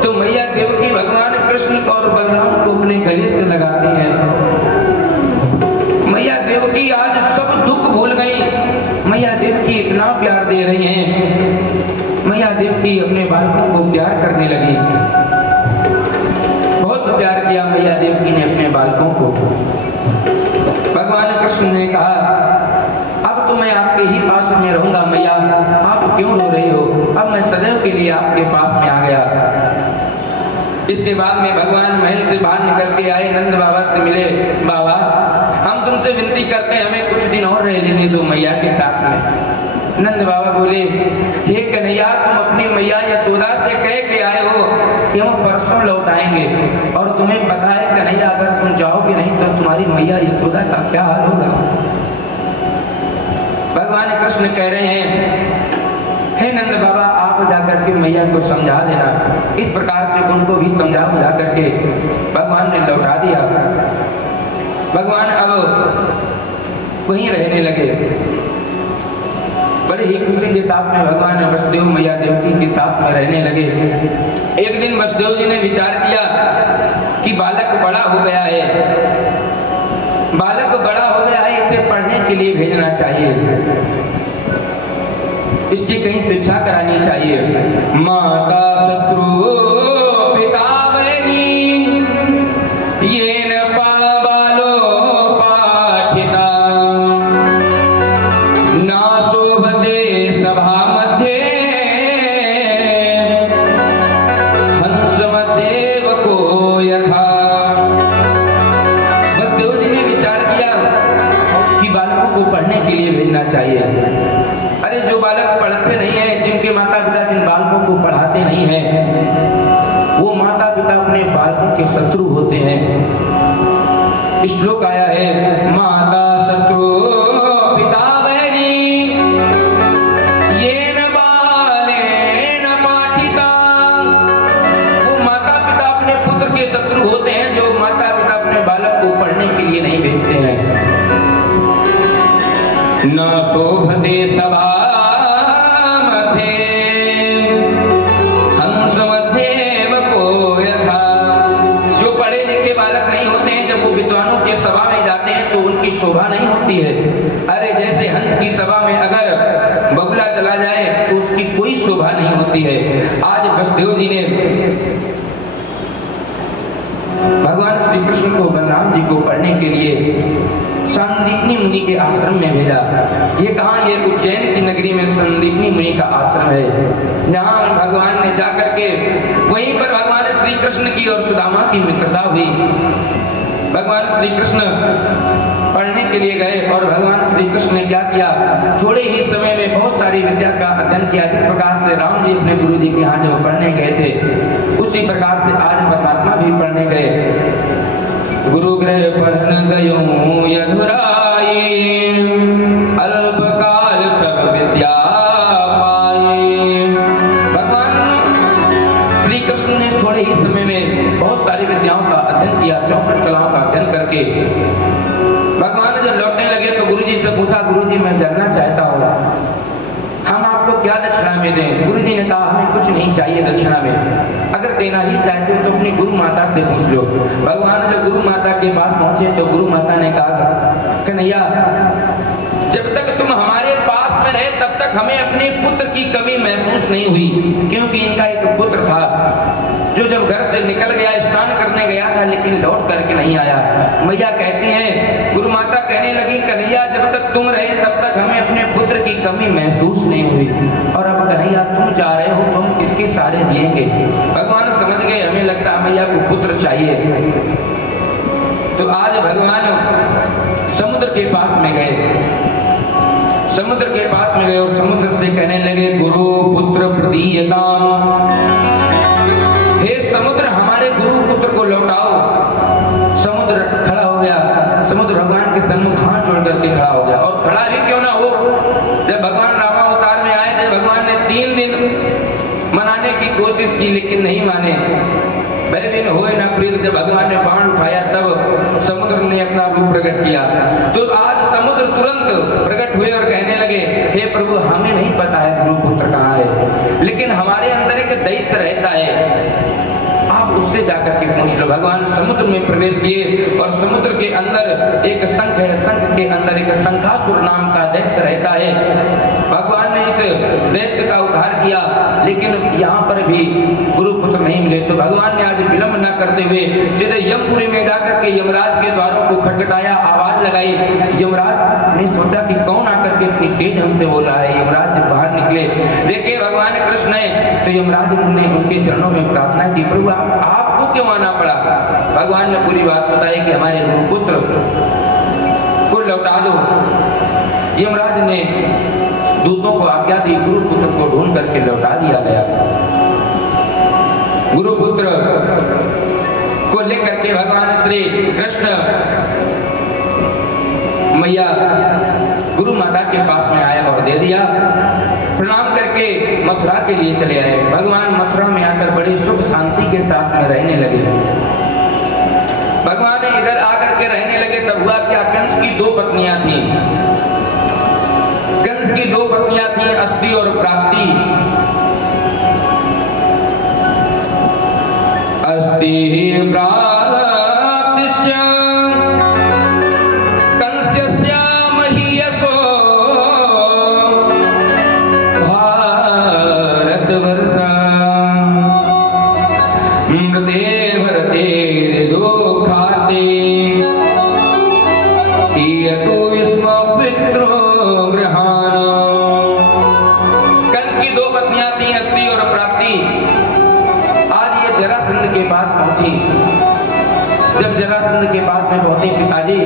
तो मैया देवकी भगवान कृष्ण और बलराम को अपने गले से लगाते हैं। मैया देवकी आज सब दुख भूल गई। मैया देवकी इतना प्यार दे रही हैं। मैया देवकी अपने बालकों को प्यार करने लगी। बहुत प्यार किया मैया देवकी ने अपने बालकों को। भगवान कृष्ण ने कहा, अब तो मैं आपके ही पास में रहूंगा मैया, आप क्यों रो रही हो? अब मैं सदैव के लिए आपके पास में आ गया। इसके बाद में भगवान महल से बाहर निकल के आए, नंद बाबा से मिले। बाबा, हम तुमसे विनती करते हैं, हमें कुछ दिन और रह लेने दो मैया के साथ में। नंद बाबा बोले, हे कन्हैया, तुम अपनी मैया यशोदा से कह के आए हो कि हम परसों लौट आएंगे, और तुम्हें पता है कन्हैया, अगर तुम जाओगे नहीं तो तुम्हारी मैया यशोदा का क्या हाल होगा? भगवान कृष्ण कह रहे हैं, हे नंद बाबा, आप जाकर के मैया को समझा देना। इस प्रकार से उनको भी समझा बुझा करके भगवान ने लौटा दिया। भगवान अब वहीं रहने लगे। बड़े ही खुशी के साथ में भगवान वसुदेव मैया देवकी के साथ में रहने लगे। एक दिन वसुदेव जी ने विचार किया कि बालक बड़ा हो गया है, इसे पढ़ने के लिए भेजना चाहिए, इसकी कहीं शिक्षा करानी चाहिए। माता शत्रु पिता वैरी येन बालो पाठिता ना शोभते सभा मध्ये हंस मध्येव को यथा। वसुदेव जी ने विचार किया कि बालकों को पढ़ने के लिए भेजना चाहिए। अरे जो बालक पढ़ते नहीं है, जिनके माता पिता जिन बालकों को पढ़ाते नहीं है, वो माता पिता अपने बालकों के शत्रु होते हैं। श्लोक आया है, माता शत्रु पिता वैरी येन बालेन पाठिता। वो माता पिता अपने पुत्र के शत्रु होते हैं जो माता पिता अपने बालक को पढ़ने के लिए नहीं भेजते हैं। न शोभते सभा मध्ये हंस मध्येव को यथा। जो पढ़े लिखे बालक नहीं होते हैं, जब वो विद्वानों के सभा में जाते हैं तो उनकी शोभा नहीं होती है। अरे जैसे हंस की सभा में अगर बगुला चला जाए तो उसकी कोई शोभा नहीं होती है। आज वसुदेव जी ने भगवान श्री कृष्ण को, बलराम जी को पढ़ने के लिए संदीपनी मुनि के आश्रम में भेजा। ये कहाँ? ये उज्जैन की नगरी में संदीपनी मुनि का आश्रम है, जहाँ भगवान ने जाकर के वहीं पर भगवान श्री कृष्ण की और सुदामा की मित्रता हुई। भगवान श्री कृष्ण पढ़ने के लिए गए और भगवान श्री कृष्ण ने क्या किया? थोड़े ही समय में बहुत सारी विद्या का अध्ययन किया। जिस प्रकार से राम जी अपने गुरु जी के यहाँ जब पढ़ने गए थे, उसी प्रकार से आज परमात्मा भी पढ़ने गए। गुरु गृह पढ़न गयो यधुराई अल्पकाल सब विद्या पाई। भगवान श्री कृष्ण ने थोड़े ही समय में बहुत सारी विद्याओं का अध्ययन किया, 64 कलाओं का अध्ययन करके भगवान जब लौटने लगे तो गुरु जी से पूछा, गुरु जी मैं जानना चाहता हूँ, हम आपको क्या दक्षिणा में दें? गुरु जी ने कहा, हमें कुछ नहीं चाहिए दक्षिणा में, अगर देना ही चाहते हो तो अपनी गुरु माता से पूछ लो। भगवान जब गुरु माता के पास पहुंचे तो गुरु माता ने कहा, कन्हैया, जब तक तुम हमारे पास में रहे तब तब तक हमें अपने पुत्र की कमी महसूस नहीं हुई, क्योंकि इनका एक पुत्र था जो जब घर से निकल गया, स्नान करने गया था, लेकिन लौट करके नहीं आया। मैया कहती हैं, गुरु माता कहने लगी, कन्हैया जब तक तुम रहे तब तक हमें अपने पुत्र की कमी महसूस नहीं हुई, और अब कन्हैया तुम जा रहे हो तो हम किसके सहारे जिएंगे। भगवान समझ गए, हमें लगता है मैया को पुत्र चाहिए। तो आज भगवान समुद्र के पास में गए, समुद्र के पास में गए और समुद्र से कहने लगे, गुरु पुत्र प्रदीयताम, हे समुद्र हमारे गुरु पुत्र को लौटाओ। समुद्र खड़ा हो गया, समुद्र भगवान के सन्मुख हाथ जोड़ करके खड़ा हो गया। और खड़ा भी क्यों ना हो, जब भगवान रामावतार में आए थे, भगवान ने 3 दिन मनाने की कोशिश की लेकिन नहीं माने। वह दिन होए ना प्रीत, जब भगवान ने बाण उठाया तब समुद्र ने अपना रूप प्रकट किया। तो आज समुद्र तुरंत प्रकट हुए और कहने लगे, हे प्रभु हमें नहीं पता है गुरु पुत्र कहाँ है, लेकिन हमारे अंदर एक दैत्य रहता है, आप उससे जाकर के पूछ लो। भगवान समुद्र में प्रवेश किए और समुद्र के अंदर एक शंख है, शंख के अंदर एक शंखासुर नाम का दैत्य रहता है। भगवान ने इस दैत्य का उद्धार किया, लेकिन यहाँ पर भी गुरु पुत्र नहीं मिले। तो भगवान ने आज विलंब न करते हुए सीधे यमपुरी में जाकर के यमराज के द्वारों को खटखटाया, आवाज लगाई। यमराज ने सोचा कि कौन आकर के इतनी तेज हमसे बोल रहा है। यमराज जब बाहर निकले, देखे भगवान कृष्ण है, तो यमराज ने उनके चरणों में प्रार्थना की, प्रभु आपको क्यों आना पड़ा। भगवान ने पूरी बात बताई कि हमारे गुरु पुत्र को लौटा दो। यमराज ने दूतों को आज्ञा दी, गुरु पुत्र को ढूंढ करके लौटा दिया गया। गुरु पुत्र को लेकर के भगवान श्री कृष्ण मैया गुरु माता के पास में आया और दे दिया। प्रणाम करके मथुरा के लिए चले आए। भगवान मथुरा में आकर बड़े सुख शांति के साथ में रहने लगे। भगवान इधर आकर के रहने लगे, तब हुआ क्या, कंस की 2 पत्नियां थीं। कंस की 2 पत्नियां थीं, अस्थि और प्राप्ति। अस्थि प्राप्तिश्च कंस्यस्य महीयसो भारतवर्षा मृते भरते दुःखार्ते इयतु विस्म पितरो गृहाण। कंस की 2 पत्नियां थी, अस्थि और प्राप्ति। आज ये जरासंध के पास पहुंची। जब जरासंध के पास में पहुंचे पिताजी,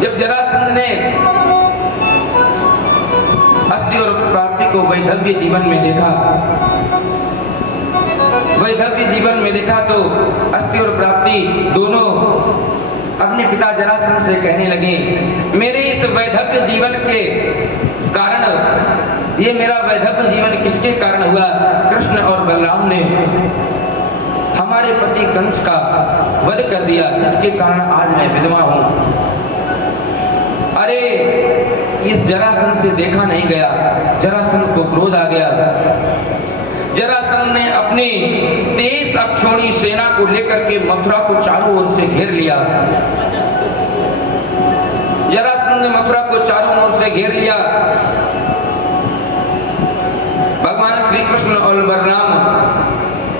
जब जरासंध ने अस्थि और प्राप्ति को वैधव्य जीवन में देखा, वैधव्य जीवन में देखा, तो अस्थि और प्राप्ति दोनों अपने पिता जरासंध से कहने लगे, मेरे इस वैधव्य जीवन के कारण, ये मेरा वैधव्य जीवन किसके कारण हुआ। कृष्ण और बलराम ने हमारे पति कंस का वध कर दिया, जिसके कारण आज मैं विधवा हूं। अरे इस जरासंध से देखा नहीं गया। जरासंध को क्रोध आ गया। जरासंध ने अपनी 23 अक्षौणी सेना को लेकर के मथुरा को चारों ओर से घेर लिया। जरासंध ने मथुरा को चारों ओर से घेर लिया। भगवान श्री कृष्ण और बलराम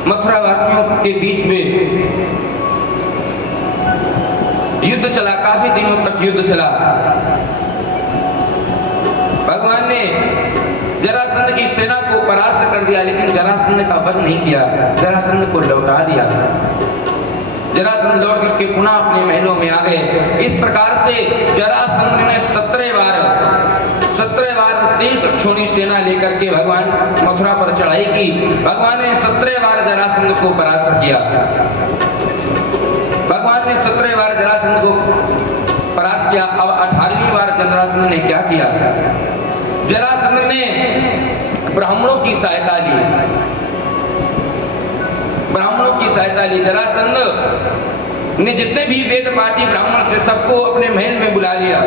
मथुरा वासियों के बीच में युद्ध चला, काफी दिनों तक युद्ध चला। भगवान ने जरासंध की सेना को परास्त कर दिया, लेकिन जरासंध का वध नहीं किया, जरासंध को लौटा दिया। जरासंध लौट करके पुनः अपने महलों में आ गए। इस प्रकार से जरासंध ने 17 बार 23 अक्षौणी सेना लेकर के भगवान मथुरा पर चढ़ाई की। भगवान ने 17 बार जरासंध को परास्त किया। भगवान ने 17 बार जरासंध को परास्त किया। अब 18वीं बार जरासंध ने क्या किया, जरासंध ने ब्राह्मणों की सहायता ली। ब्राह्मणों की सहायता ली। जरासंध ने जितने भी वेद पाठी ब्राह्मण थे सबको अपने महल में बुला लिया।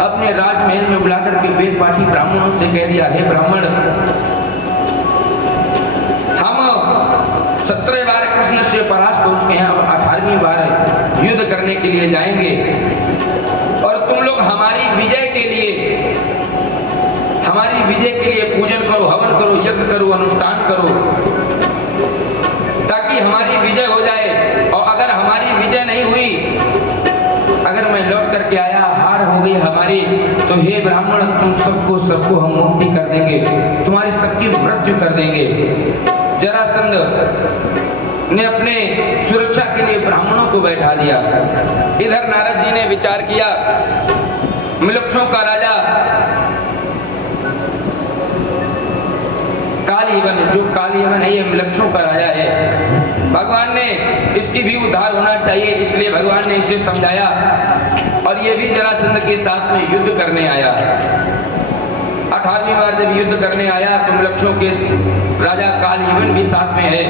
अपने राजमहल में बुलाकर के वेद पाठी ब्राह्मणों से कह दिया, हे ब्राह्मण, हम 17 बार कृष्ण से परास्त हो चुके हैं, अब 18वीं बार युद्ध करने के लिए जाएंगे और तुम लोग हमारी विजय के लिए हमारी विजय के लिए पूजन करो, हवन करो, यज्ञ करो, अनुष्ठान करो, ताकि हमारी विजय हो जाए। और अगर हमारी विजय नहीं हुई, अगर मैं लौट करके आया, हार हो गई हमारी, तो हे ब्राह्मण, तुम सबको हम मुक्ति कर देंगे, तुम्हारी सबकी मृत्यु कर देंगे। जरासंध ने अपने सुरक्षा के लिए ब्राह्मणों को बैठा दिया। इधर नारद जी ने विचार किया, मिलक्षों का राजा कालयवन, जो कालयवन है ये मिलक्षों का राजा है, भगवान ने इसकी भी उद्धार होना चाहिए, इसलिए भगवान ने इसे समझाया और ये भी जरासंध के साथ में युद्ध करने आया। 18वीं बार जब युद्ध करने आया तो मिलक्षों के राजा कालयवन भी साथ में है।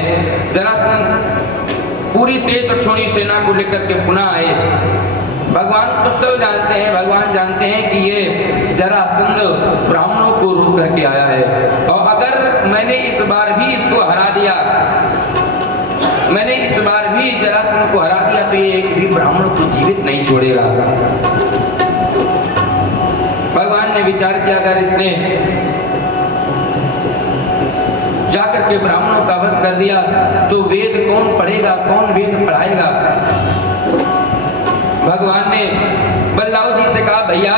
जरासंध पूरी तेज अक्षौणी सेना को लेकर के पुनः आए। भगवान तो सब जानते हैं, भगवान जानते हैं कि ये जरासंध ब्राह्मणों को रोक करके आया है, और अगर मैंने इस बार भी इसको हरा दिया, मैंने इस बार भी जरासंध को हरा दिया, तो ये एक भी ब्राह्मण को जीवित नहीं छोड़ेगा। भगवान ने विचार किया, अगर इसने जाकर के ब्राह्मणों का वध कर दिया तो वेद कौन पढ़ेगा, कौन वेद पढ़ाएगा। भगवान ने बलदाऊ जी से कहा, भैया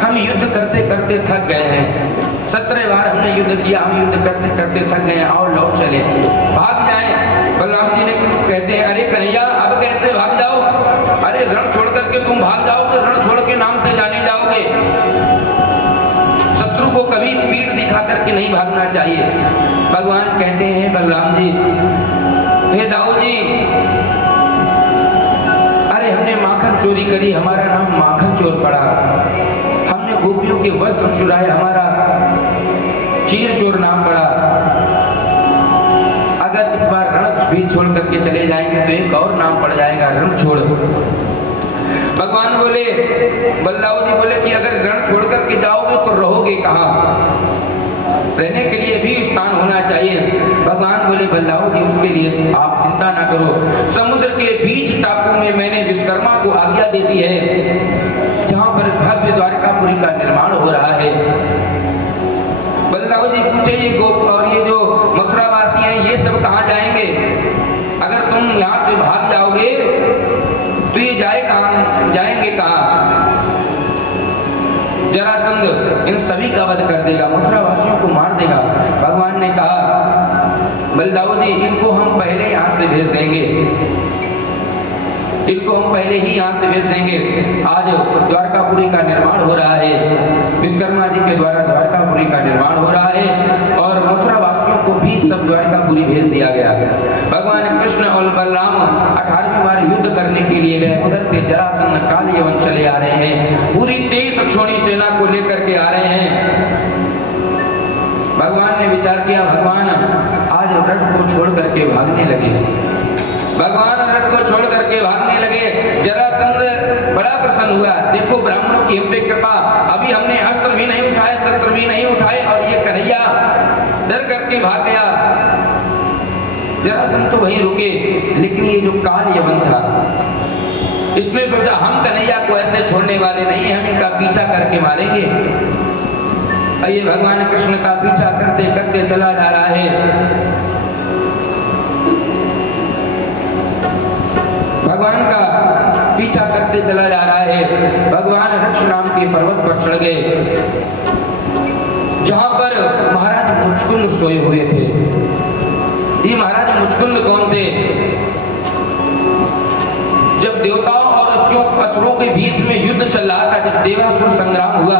हम युद्ध करते करते थक गए हैं, 17 बार हमने युद्ध किया, हम युद्ध करते करते थक गए हैं, और लौट चले, भाग जाएं। बलराम जी ने कहते हैं, अरे कन्हैया अब कैसे भाग जाओ, अरे रण छोड़ करके तुम भाग जाओगे, रण छोड़ के नाम से जाने जाओगे। शत्रु को कभी पीठ दिखा करके नहीं भागना चाहिए। भगवान कहते हैं, बलराम जी, हे दाऊ जी, अरे हमने माखन चोरी करी, हमारा नाम माखन चोर पड़ा, हमने गोपियों के वस्त्र चुराए, हमारा चीर चोर नाम पड़ा। अगर इस बार रण भी छोड़ करके चले जाएंगे तो एक और नाम पड़ जाएगा, रण छोड़। भगवान बोले, बलदाऊ जी बोले कि अगर रण छोड़ करके जाओगे तो रहोगे कहाँ, रहने के लिए भी स्थान होना चाहिए। भगवान बोले, बलदाऊ जी उसके लिए आप चिंता ना करो, समुद्र के बीच टापू में मैंने विश्वकर्मा को आज्ञा दे दी है, जहां पर भव्य द्वारकापुरी का निर्माण हो रहा है। बलदाऊ जी पूछे, ये गोप और ये जो मथुरावासी हैं ये सब कहाँ जाएंगे, अगर तुम यहाँ से भाग जाओगे तो ये जाएंगे कहाँ। जरासंध इन सभी का वध कर देगा, मथुरावासियों को मार देगा। भगवान ने कहा, बलदाऊ जी इनको हम पहले यहाँ से भेज देंगे, इनको हम पहले ही यहाँ से भेज देंगे। आज द्वारकापुरी का निर्माण हो रहा है, विश्वकर्मा जी के द्वारा द्वारकापुरी का निर्माण हो रहा है, और मथुरा वासियों को भी सब द्वारकापुरी भेज दिया गया। भगवान कृष्ण और बलराम 18वीं बार युद्ध करने के लिए गए। उधर से जरासंध कालयवन चले आ रहे हैं, पूरी तेज अक्षौणी सेना को लेकर के आ रहे हैं। भगवान ने विचार किया, भगवान आज रथ को छोड़ करके भागने लगे, भगवान रथ को छोड़ करके भागने लगे। जरासंध बड़ा प्रसन्न हुआ, देखो ब्राह्मणों की हम पे कृपा, अभी हमने अस्त्र भी नहीं उठाए, शस्त्र भी नहीं उठाए, और ये कन्हैया डर करके भाग गया। जरासंध तो वहीं रुके, लेकिन ये जो कालयवन था इसने सोचा, हम कन्हैया को ऐसे छोड़ने वाले नहीं, हम इनका पीछा करके मारेंगे। और ये भगवान कृष्ण का पीछा करते करते चला जा रहा है। भगवान का पीछा करते चला जा रहा है। भगवान रक्ष नाम के पर्वत पर चढ़ गए, जहां पर महाराज मुचकुंद सोए हुए थे। ये महाराज मुचकुंद कौन थे? जब देवताओं और असुरों के बीच में युद्ध चल रहा था, जब देवासुर संग्राम हुआ,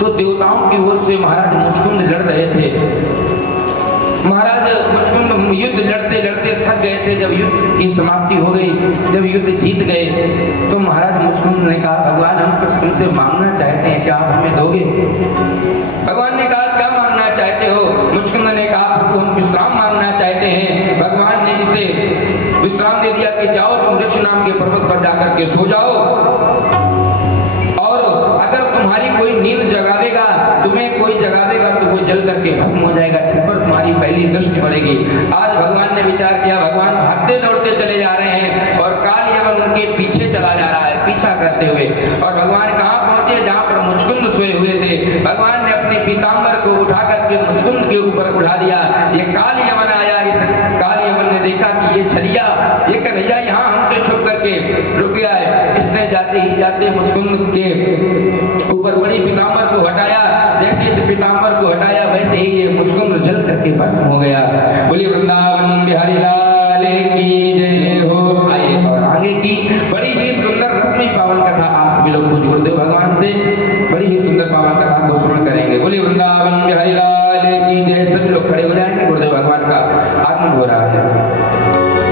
तो देवताओं की ओर से महाराज मुचकुंद लड़ रहे थे। महाराज मुचकुंद युद्ध लड़ते लड़ते थक गए थे। जब युद्ध की समाप्ति हो गई, जब युद्ध जीत गए, तो महाराज मुचकुंद ने कहा, भगवान हम कुछ तुमसे मांगना चाहते हैं, क्या आप हमें दोगे? भगवान ने कहा, क्या मांगना चाहते हो? मुचकुंद ने कहा, प्रभु हम विश्राम मांगना चाहते हैं। भगवान ने इसे विश्राम दे दिया कि जाओ तुम वृक्ष नाम के पर्वत पर जाकर के सो जाओ, और अगर तुम्हारी कोई नींद जगावेगा, तुम्हें कोई जगावेगा तो वो जल करके भस्म हो जाएगा, जिस पर तुम्हारी पहली दृष्टि पड़ेगी। आज भगवान ने विचार किया, भगवान भागते दौड़ते चले जा रहे हैं और कालयवन उनके पीछे चला जा रहा है। पीछा करते हुए। और भगवान कहाँ पहुंचे? जहाँ पर मुचकुंद सोए हुए थे। भगवान ने अपने पीताम्बर को उठा करके मुचकुंद के ऊपर उठा दिया। ये काल यमन आया, इस काल यमन ने देखा कि ये छलिया, ये कन्हैया यहाँ हमसे छुप करके रुक गया है। इसने जाते ही जाते मुचकुंद के ऊपर बड़ी पीताम्बर को हटाया। जैसे इस पीताम्बर को हटाया वैसे ही ये मुचकुंद जल करके भस्म हो गया। बोलिए वृंदावन बिहारी लाल की जय हो। आइए और आगे की बड़ी ही सुंदर रश्मि पावन कथा आप सभी लोग पूज्य गुरुदेव भगवान से बड़ी ही सुंदर पावन कथा को श्रवण करेंगे। बोलिए वृंदावन बिहारी लाल की जय। सभी लोग खड़े हो जाएंगे, गुरुदेव भगवान का आगमन हो रहा है।